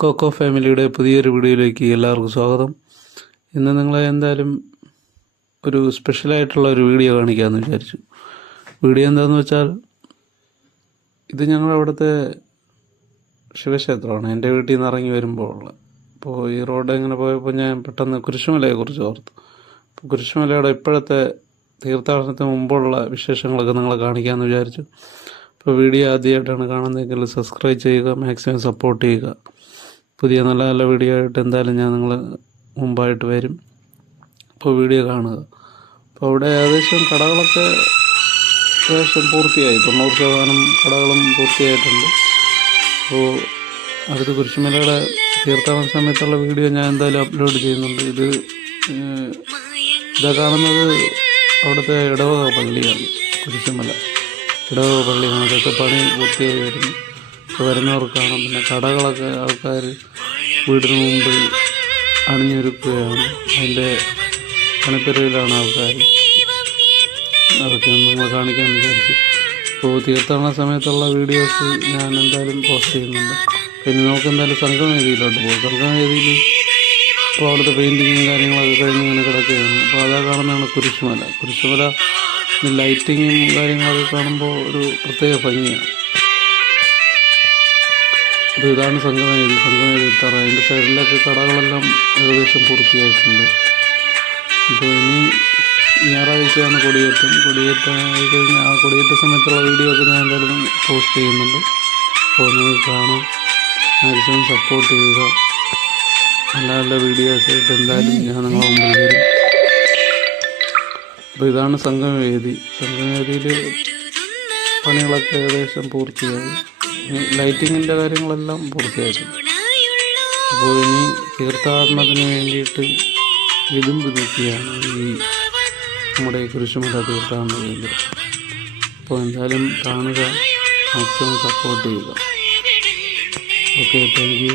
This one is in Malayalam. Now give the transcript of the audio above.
കോക്കോ ഫാമിലിയുടെ പുതിയൊരു വീഡിയോയിലേക്ക് എല്ലാവർക്കും സ്വാഗതം. ഇന്ന് നിങ്ങളെ എന്തായാലും ഒരു സ്പെഷ്യലായിട്ടുള്ള ഒരു വീഡിയോ കാണിക്കാമെന്ന് വിചാരിച്ചു. വീഡിയോ എന്താണെന്ന് വെച്ചാൽ, ഇത് ഞങ്ങളവിടുത്തെ ശിവക്ഷേത്രമാണ്. എൻ്റെ വീട്ടിൽ നിന്ന് ഇറങ്ങി വരുമ്പോൾ ഉള്ള. അപ്പോൾ ഈ റോഡ് ഇങ്ങനെ പോയപ്പോൾ ഞാൻ പെട്ടെന്ന് കുരിശുമലയെക്കുറിച്ച് ഓർത്തു. അപ്പോൾ കുരിശുമലയുടെ ഇപ്പോഴത്തെ തീർത്ഥാടനത്തിന് മുമ്പുള്ള വിശേഷങ്ങളൊക്കെ നിങ്ങളെ കാണിക്കാമെന്ന് വിചാരിച്ചു. അപ്പോൾ വീഡിയോ ആദ്യമായിട്ടാണ് കാണുന്നതെങ്കിൽ സബ്സ്ക്രൈബ് ചെയ്യുക, മാക്സിമം സപ്പോർട്ട് ചെയ്യുക. പുതിയ നല്ല നല്ല വീഡിയോ ആയിട്ട് എന്തായാലും ഞാൻ നിങ്ങൾ മുമ്പായിട്ട് വരും. അപ്പോൾ വീഡിയോ കാണുക. അപ്പോൾ അവിടെ ഏകദേശം കടകളൊക്കെ പൂർത്തിയായി, 90% കടകളും പൂർത്തിയായിട്ടുണ്ട്. അപ്പോൾ അടുത്ത് കുരിശുമലയുടെ തീർത്ഥാടന സമയത്തുള്ള വീഡിയോ ഞാൻ എന്തായാലും അപ്ലോഡ് ചെയ്യുന്നുണ്ട്. ഇതാ കാണുന്നത് അവിടുത്തെ ഇടവക പള്ളിയാണ്. കുരിശുമല ഇടവക പള്ളിയാണ്. അതൊക്കെ പണി പൂർത്തിയായി വരുന്നു. വരുന്നവർക്ക് കാണാം. പിന്നെ കടകളൊക്കെ ആൾക്കാർ വീടിന് മുമ്പിൽ അണിഞ്ഞൊരുക്കുകയാണ്. അതിൻ്റെ പണിപ്പെരുവിലാണ് ആൾക്കാർ. അതൊക്കെ നമ്മൾ കാണിക്കാമെന്ന് വിചാരിച്ചു. ഇപ്പോൾ തീർത്ഥാടന സമയത്തുള്ള വീഡിയോസ് ഞാൻ എന്തായാലും പോസ്റ്റ് ചെയ്യുന്നുണ്ട്. പിന്നെ നമുക്ക് എന്തായാലും സംഗമവേദിയിലോട്ട് പോകും. സംഗമവേദിയിൽ ഇപ്പോൾ അവിടുത്തെ പെയിൻറ്റിങ്ങും കാര്യങ്ങളൊക്കെ കഴിഞ്ഞ് ഇങ്ങനെ കിടക്കുകയാണ്. അപ്പോൾ അതാ കാണുന്നതാണ് കുരിശുമല ലൈറ്റിങ്ങും കാര്യങ്ങളൊക്കെ കാണുമ്പോൾ ഒരു പ്രത്യേക ഭംഗിയാണ്. അപ്പോൾ ഇതാണ് സംഗമവേദി എത്താറ്. അതിൻ്റെ സൈഡിലൊക്കെ കടകളെല്ലാം ഏകദേശം പൂർത്തിയായിട്ടുണ്ട്. ഇപ്പോൾ ഇനി ഞായറാഴ്ചയാണ് കൊടിയേറ്റമായി കഴിഞ്ഞാൽ ആ കൊടിയേറ്റ സമയത്തുള്ള വീഡിയോ ഒക്കെ ഞാൻ എന്തായാലും പോസ്റ്റ് ചെയ്യുന്നുണ്ട്. അപ്പോൾ നിങ്ങൾക്ക് കാണാം. മാക്സിമം സപ്പോർട്ട് ചെയ്യുക. നല്ല നല്ല വീഡിയോസായിട്ട് എന്തായാലും ഞാൻ നിങ്ങളെ മുമ്പിൽ വരും. അപ്പോൾ ഇതാണ് സംഗമവേദിയിൽ പണികളൊക്കെ ഏകദേശം പൂർത്തിയായി. ലൈറ്റിങ്ങിൻ്റെ കാര്യങ്ങളെല്ലാം പൂർത്തിയായിട്ടുണ്ട്. അപ്പോൾ ഇനി തീർത്ഥാടനത്തിന് വേണ്ടിയിട്ട് വിതുമ്പ് നിൽക്കുകയാണ് ഈ നമ്മുടെ കുരിശുമല തീർത്ഥാടന കേന്ദ്രം. അപ്പോൾ എന്തായാലും കാണുക, മാക്സിമം സപ്പോർട്ട് ചെയ്യുക. Okay, thank you.